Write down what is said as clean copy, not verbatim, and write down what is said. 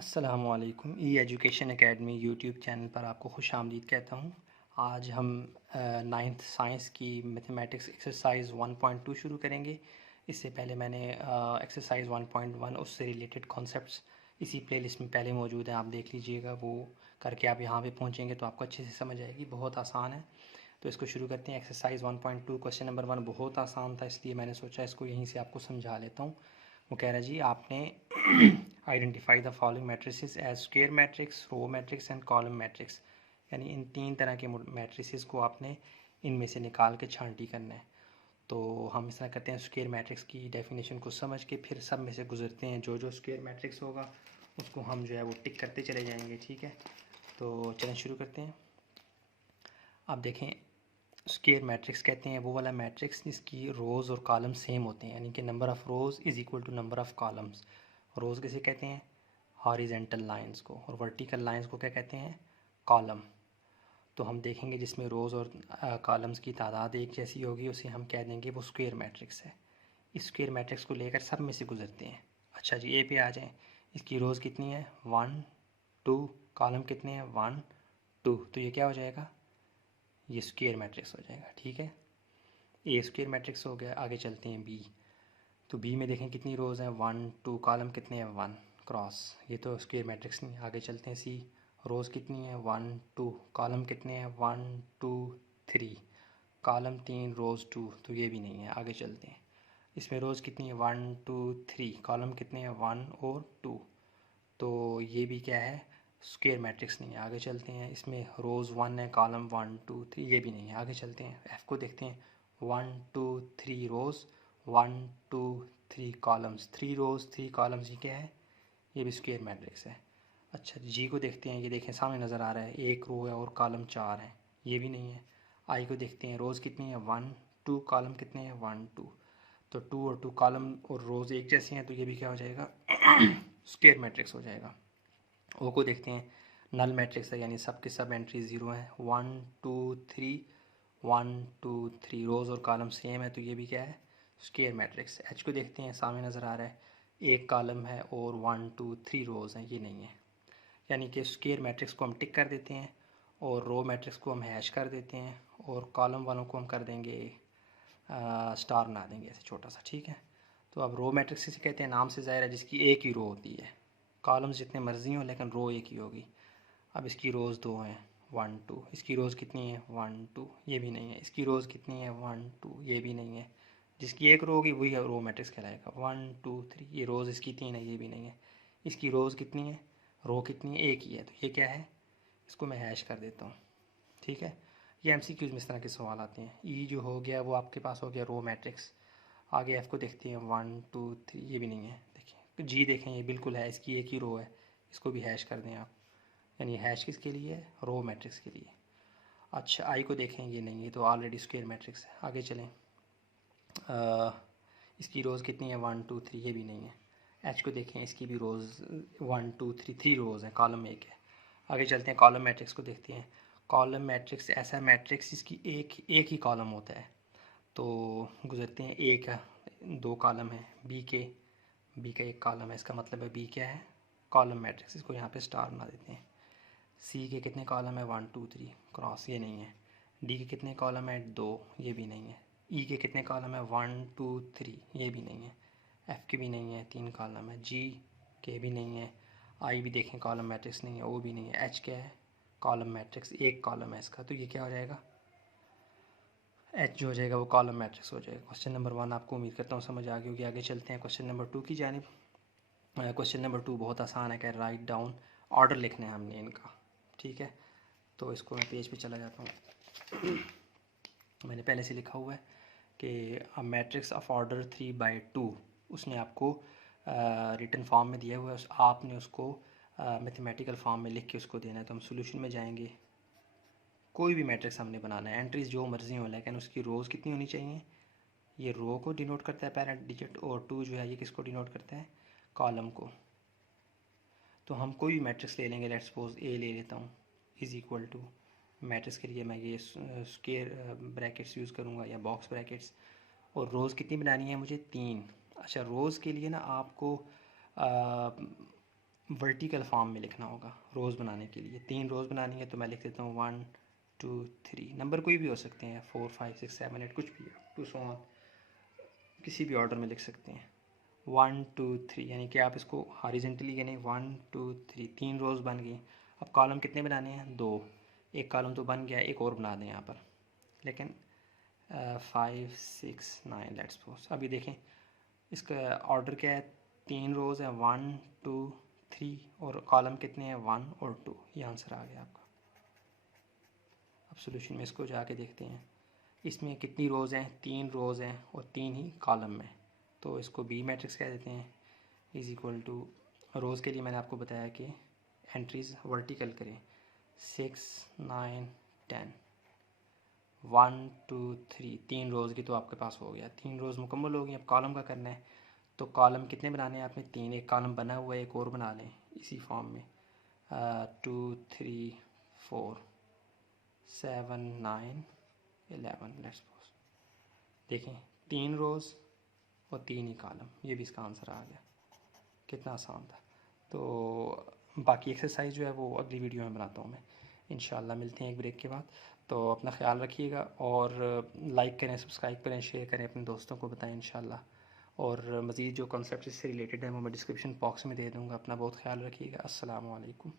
अस्सलामुअलैकुम। ई education academy YouTube channel पर आपको खुश आमदीद कहता हूँ। आज हम नाइन्थ साइंस की मैथमेटिक्स एक्सरसाइज 1.2 शुरू करेंगे। इससे पहले मैंने एक्सरसाइज 1.1 उससे रिलेटेड कॉन्सेप्ट्स इसी प्लेलिस्ट में पहले मौजूद हैं, आप देख लीजिएगा। वो करके आप यहाँ पे पहुँचेंगे तो आपको अच्छे से समझ आएगी, बहुत आसान है। तो इसको शुरू करते हैं। एक्सरसाइज 1.2 क्वेश्चन नंबर 1 बहुत आसान था, इसलिए मैंने सोचा इसको यहीं से आपको समझा लेता हूँ। वो कह रहा जी आपने identify the following matrices as square matrix, row matrix and column matrix. यानी इन तीन तरह के मैट्रिसेस को आपने इनमें से निकाल के छांटी करना है। तो हम इस तरह करते हैं, स्क्वायर मैट्रिक्स की डेफिनेशन को समझ के फिर सब में से गुजरते हैं। जो जो स्क्वायर मैट्रिक्स होगा उसको हम जो है वो टिक करते चले जाएंगे, ठीक है। तो चलें शुरू करते हैं। आप देखें, स्क्वायर मैट्रिक्स कहते हैं वो वाला मैट्रिक्स जिसकी रोज़ और कॉलम सेम होते हैं, यानी कि number of rows is equal to number of columns. Rows किसे कहते हैं? हॉरिजेंटल लाइंस को। और वर्टिकल लाइंस को क्या कहते हैं? कॉलम। तो हम देखेंगे जिसमें रोज़ और कॉलम्स की तादाद एक जैसी होगी उसे हम कह देंगे वो स्क्वायर मैट्रिक्स है। इस स्क्वायर मैट्रिक्स को लेकर सब में से गुजरते हैं। अच्छा जी, ए पे आ जाएं। इसकी रोज़ कितनी है? 1 2। कॉलम कितने हैं? 1 2। तो ये क्या हो जाएगा? ये स्क्वायर मैट्रिक्स हो जाएगा, ठीक है। ए स्क्वायर मैट्रिक्स हो गया। आगे चलते हैं बी। तो बी में देखें कितनी रोज़ हैं? 1 2। कॉलम कितने हैं? 1 क्रॉस। ये तो स्क्वायर मैट्रिक्स नहीं। आगे चलते हैं सी। रोज़ कितनी है? 1 2। कॉलम कितने हैं? 1 2 3। कॉलम 3 रोज़ 2, तो ये भी नहीं है। आगे चलते हैं। इसमें रोज़ कितनी है? 1 2 3। कॉलम कितने हैं? 1 और 2। तो ये भी क्या है? स्क्वायर मैट्रिक्स नहीं है। आगे चलते हैं। इसमें रोज़ 1 है, कॉलम 1 2 3, ये भी नहीं है। आगे चलते हैं, एफ़ को देखते हैं। 1 2 3 रोज़, 1 2 3 कॉलम्स, 3 रोज़ 3 कॉलम्स, ये क्या है? ये भी स्क्वायर मैट्रिक्स है। अच्छा जी को देखते हैं। ये देखें सामने नज़र आ रहा है, एक रो है और कॉलम 4 है, ये भी नहीं है। आई को देखते हैं। रोज़ कितनी है? 1 2। कॉलम कितने हैं? 1 2। तो 2 और 2 कॉलम और रोज़ एक जैसी हैं, तो ये भी क्या हो जाएगा? स्क्वायर मैट्रिक्स हो जाएगा। ओ को देखते हैं। नल मैट्रिक्स है, यानी सब के सब एंट्री ज़ीरो हैं। 1 2 3 1 2 3 रोज़ और कॉलम सेम है, तो ये भी क्या है? Square matrix. एच को देखते हैं, सामने नज़र आ रहा है, एक कॉलम है और 1 2 3 रोज़ हैं, ये नहीं है। यानी कि स्क्वायर मैट्रिक्स को हम टिक कर देते हैं और रो मैट्रिक्स को हम हैश कर देते हैं और कॉलम वालों को हम कर देंगे स्टार बना देंगे ऐसे छोटा सा, ठीक है। तो अब रो मैट्रिक्स किसे कहते हैं? नाम से ज़ाहिर है, जिसकी एक ही रो होती है। कॉलम्स जितने मर्जी हों लेकिन रो एक ही होगी। अब इसकी रोज़ 2 हैं, 1 2। इसकी रोज़ कितनी है? 1 2, ये भी नहीं है। इसकी रोज़ कितनी है? 1 2, ये भी नहीं है। जिसकी एक रो होगी वही रो मैट्रिक्स कहलाएगा। 1 2 3। ये रोज़ इसकी 3 है, ये भी नहीं है। इसकी रोज़ कितनी है? रो कितनी है? एक ही है, तो ये क्या है? इसको मैं हैश कर देता हूँ, ठीक है। ये एमसीक्यूज़ में इस तरह के सवाल आते हैं। ई जो हो गया वो आपके पास हो गया रो मैट्रिक्स। आगे एफ़ को देखते हैं। 1 2 3, ये भी नहीं है। देखिए जी, देखें ये बिल्कुल है, इसकी एक ही रो है, इसको भी हैश कर दें आप। यानी हैश किसके लिए है? रो मैट्रिक्स के लिए। अच्छा, आई को देखें, ये नहीं है, तो ऑलरेडी स्क्वायर मैट्रिक्स है। आगे चलें। इसकी रोज़ कितनी है? 1 2 3, ये भी नहीं है। एच को देखें, इसकी भी रोज़ 1 2 3 3 रोज़ हैं, कॉलम एक है। आगे चलते हैं, कॉलम मैट्रिक्स को देखते हैं। कॉलम मैट्रिक्स ऐसा मैट्रिक्स जिसकी एक ही कॉलम होता है। तो गुजरते हैं। ए का 2 कॉलम है, बी का एक कॉलम है, इसका मतलब है बी क्या है? Column matrix. इसको यहाँ पे स्टार बना देते हैं। सी के कितने कॉलम है? 1 2 3 क्रॉस, ये नहीं है। डी के कितने कॉलम है? 2, ये भी नहीं है। ई के कितने कॉलम है? 1 2 3, ये भी नहीं है। एफ़ के भी नहीं है, 3 कॉलम है। जी के भी नहीं है। आई भी देखें कॉलम मैट्रिक्स नहीं है, ओ भी नहीं है। एच क्या है? कॉलम मैट्रिक्स, एक कॉलम है इसका, तो ये क्या हो जाएगा? एच जो हो जाएगा वो कॉलम मैट्रिक्स हो जाएगा। क्वेश्चन नंबर 1 आपको उम्मीद करता हूँ समझ आ गई होगी। आगे चलते हैं क्वेश्चन नंबर 2 की जानिब। क्वेश्चन नंबर 2 बहुत आसान है, क्या? राइट डाउन, ऑर्डर लिखना है हमने इनका, ठीक है। तो इसको मैं पेज पे चला जाता हूँ। मैंने पहले से लिखा हुआ है कि अ मैट्रिक्स ऑफ ऑर्डर 3/2, उसने आपको रिटन फॉर्म में दिया हुआ है, आपने उसको मैथमेटिकल फॉर्म में लिख के उसको देना है। तो हम सोल्यूशन में जाएंगे। कोई भी मैट्रिक्स हमने बनाना है, एंट्रीज जो मर्जी हो, लेकिन उसकी रोज़ कितनी होनी चाहिए? ये रो को डिनोट करता है पेरेंट डिजिट, और 2 जो है ये किसको डिनोट करता है? कॉलम को। तो हम कोई भी मैट्रिक्स ले लेंगे, लेट्स सपोज ए ले लेता हूँ, इज़ इक्वल टू, मैट्रिक्स के लिए मैं ये स्क्वायर ब्रैकेट्स यूज़ करूँगा या बॉक्स ब्रैकेट्स। और रोज़ कितनी बनानी है मुझे? 3। अच्छा, रोज़ के लिए ना आपको वर्टिकल फॉर्म में लिखना होगा रोज़ बनाने के लिए। 3 रोज़ बनानी है तो मैं लिख देता हूँ 1 2 3, नंबर कोई भी हो सकते हैं, 4 5 6 7 8 कुछ भी, टू सो ऑन, किसी भी ऑर्डर में लिख सकते हैं। 1 2 3 यानी कि आप इसको हॉरिजेंटली यानी 1 2 3, 3 रोज़ बन गई। अब कॉलम कितने बनाने हैं? 2। एक कॉलम तो बन गया, एक और बना दें यहाँ पर, लेकिन 5 6 9 लेट्स सपोज। अभी देखें इसका ऑर्डर क्या है, 3 रोज़ हैं, 1 2 3, और कॉलम कितने हैं, 1 और 2। ये आंसर आ गया आपका। अब सोल्यूशन में इसको जाके देखते हैं, इसमें कितनी रोज़ हैं, 3 रोज़ हैं और 3 ही कॉलम में, तो इसको बी मैट्रिक्स कह देते हैं। इज़ इक्वल टू, रोज़ के लिए मैंने आपको बताया कि एंट्रीज़ वर्टिकल करें, 6 9 10, 1 2 3, 3 रोज़ की तो आपके पास हो गया, 3 रोज़ मुकम्मल हो गई। अब कॉलम का करना है, तो कॉलम कितने बनाने हैं आपने? 3। एक कॉलम बना हुआ है, एक और बना लें इसी फॉर्म में, 2 3 4 7 9 11 लेट्स सपोज। देखें 3 रोज़ और 3 ही कॉलम, ये भी इसका आंसर आ गया। कितना आसान था। तो बाकी एक्सरसाइज जो है वो अगली वीडियो में बनाता हूँ मैं इंशाल्लाह। मिलते हैं एक ब्रेक के बाद। तो अपना ख्याल रखिएगा और लाइक करें, सब्सक्राइब करें, शेयर करें, अपने दोस्तों को बताएं इंशाल्लाह। और मज़ीद जो कॉन्सेप्ट इससे रिलेटेड है वो मैं डिस्क्रिप्शन बॉक्स में दे दूँगा। अपना बहुत ख्याल रखिएगा। अस्सलाम वालेकुम।